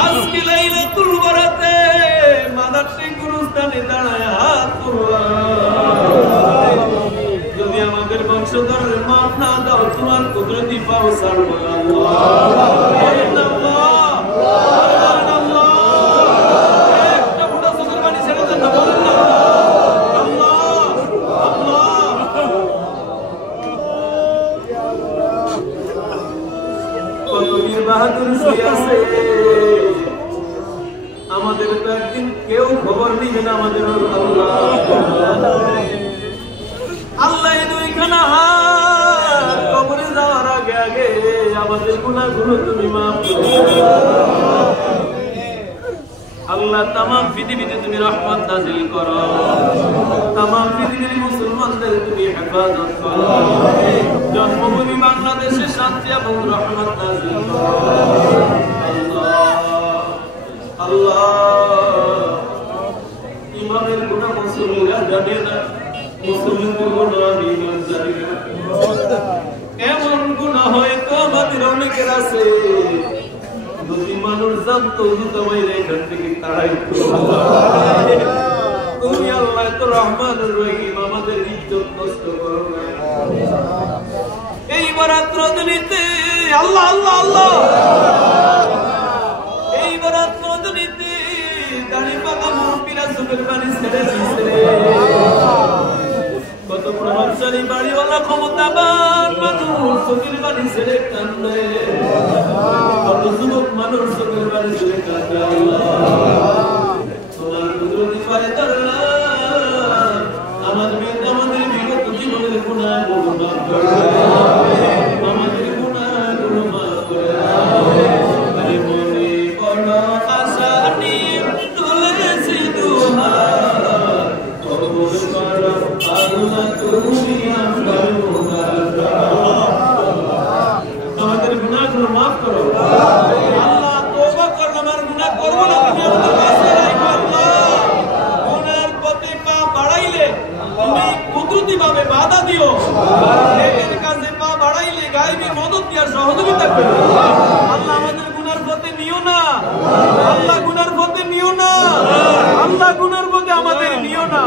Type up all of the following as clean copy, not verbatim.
আজকে লাইলাতুল কাউসার বলে আল্লাহ একটা ফোঁটা চোখের পানি ছেড়ে দেন না, বলেন না আল্লাহ আল্লাহ। কত বীর বাহাদুর শুয়ে আছে, আমাদের তো একদিন কেউ খবর নিবে না। আমাদের আল্লাহ আল্লাহ এই দুইখানা হাত কবরে যাওয়ার আগে আগে আমাদের গুনাহগুলো তুমি মাফ করে আল্লাহ। তামাম পৃথিবীতে তুমি রহমত নাযিল করো, তামাম পৃথিবীর মুসলমানদের তুমি হেফাজত করো, জন্মভূমি বাংলাদেশে শান্তি এবং রহমত নাযিল করো আল্লাহ। ইমামের গুনাহ মুসলিমরা জানে না, মুসলিমদের গুনাহ ইমান জানে না। এমন গুনাহ হয়তো আমাদের অনেকের আছে, যদি মানুষ জানতো জুতামাইরা এখান থেকে তাড়াই তুমি আল্লাহ তো রহমানুর রহিম, আমাদের ইজ্জত নষ্ট করো না। এই বরাত রজনীতে আল্লাহ আল্লাহ আল্লাহ, এই বরাত রজনীতে দাড়ি পাকা মুরব্বিরা চোখের পানি ছেড়ে দিয়েছে। কত প্রভাবশালী বাড়িওয়ালা ক্ষমতাবান মানুষ চোখের পানি ছেড়ে কান্দে, কত যুবক মানুষ চোখের পানি ছেড়ে কান্দে। আল্লাহ তোমার কুদরতি পারে আল্লাহ আমাদের বিগত জীবনের গুনাহগুলো মাফ করে দাও, আমাদের গুনাহগুলো মাফ করে দাও। আরে মনে বড় আশা নিয়ে তুলেছি দুহাত, কবুল করো আল্লাহ তুমি আমার গুনাহ, আমাদের গুনাহগুলো মাফ করো আল্লাহ। তওবা করলাম আর গুনাহ করব না, তুমি আমাদের কাছে রাখো আল্লাহ। গুনাহের পথে পা বাড়াইলে তুমি কুদরতিভাবে বাধা দিও, নেকের কাজে পা বাড়াইলে গায়েবী মদদ দিয়া সহযোগিতা করো আল্লাহ। আমাদের গুনার পথে নিও না আল্লাহ, গুনার পথে নিও না আল্লাহ, গুনার পথে আমাদের নিও না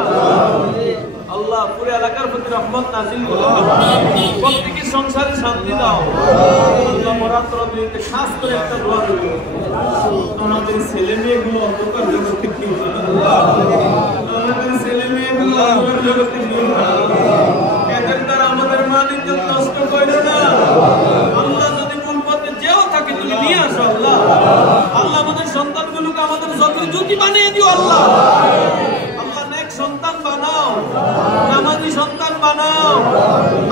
আল্লাহ। পুরো এলাকার প্রতি রহমত নাযিল করো, প্রত্যেকের সংসারে শান্তি দাও আল্লাহ। বরাত রজনীতে খাস করে একটা দোয়া করো, আমাদের ছেলে মেয়েগুলো অন্ধকার জগতে নিও না আল্লাহ, আমাদের ছেলে মেয়েগুলো অন্ধকার জগতে নিও না এদের দ্বারা আমাদের মান ইজ্জত নষ্ট করো না আল্লাহ। যদি কোন পথে যেও থাকে তুমি নিয়ে আসো আল্লাহ। আল্লাহ আমাদের সন্তানগুলোকে আমাদের যত্নের জ্যোতি বানিয়ে দিও আল্লাহ। আল্লাহ নেক সন্তান বানাও, নামাজি সন্তান বানাও,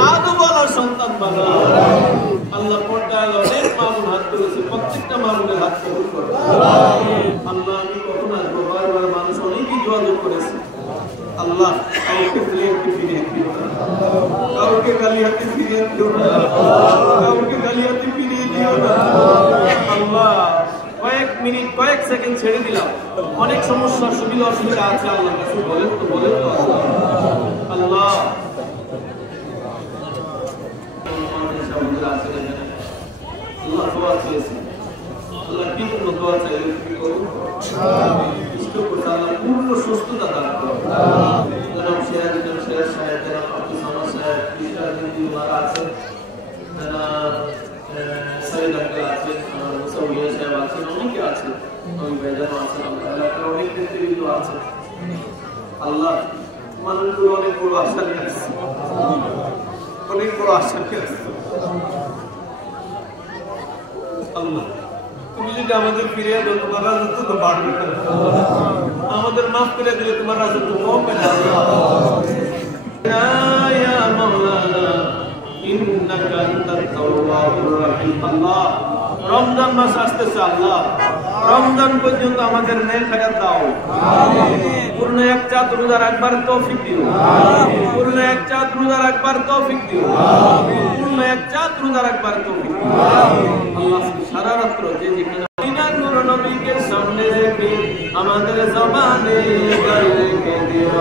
আদবওয়ালা সন্তান বানাও আল্লাহ। পর্দায় অনেক মামুন হাত তুলেছে, প্রত্যেকটা মামুনের হাত কবুল করো আল্লাহ। আমি কখন আসবো, বারবার মানুষ অনেকেই যোগাযোগ করেছে আল্লাহ। কাউকে ফিরিয়ে দিও না, কাউকে গালি হাতে ফিরিয়ে দিও না, কাউকে গালি হাতে ফিরিয়ে দিও না আল্লাহ। কয়েক মিনিট কয়েক সেকেন্ড ছেড়ে দিলাম, অনেক সমস্যা সুবিধা অসুবিধা আছে আল্লাহ কাছে বলেন তো, বলেন তো আল্লাহ। আল্লাহ দোয়া চেয়েছি, আল্লাহ কি জন্য দোয়া চাইলে কি করুন, আল্লাহ পূর্ণ সুস্থতা দান করুন। জনাব সিরাজুদ্দৌলা সিরাজ সাহেব, জনাব আব্দুল সামাদ সাহেব, ইসলামীরা আছেন, জনাব সৈয়দ আঙ্কেল আছেন, মুসাউইয়া সাহেব আছেন, অনেকে আছেন, নবী ভাইজান আছেন, এলাকার অনেক নেতৃবৃন্দ আছেন আল্লাহ। মানুষগুলো অনেক বড় আশা নিয়ে আসছে, অনেক বড় আশা নিয়ে আসছে আল্লাহ। তুমি যদি আমাদের ফিরিয়ে দাও, তোমার রাজত্ব তো বাড়বে, আমাদের মাফ করে দিলে তোমার রাজত্ব কমবে না ইয়া মাওলানা ইন্নাকা আনতাত তাওয়াবুর রহিম আল্লাহ। রমজান মাস আসতেছে আল্লাহ, রমজান পর্যন্ত আমাদের নেক হায়াত দাও আমিন। পূর্ণ এক চাঁদ রোজা রাখবার তৌফিক দিও আমিন, পূর্ণ এক চাঁদ রোজা রাখবার তৌফিক দিও আমিন, পূর্ণ এক চাঁদ রোজা রাখবার তৌফিক দিও আমিন আল্লাহ। সারা রাত যে যেখানে মদিনার নূর নবীকে সামনে রেখে আমাদের জবানে গায়ে রেখে দিও।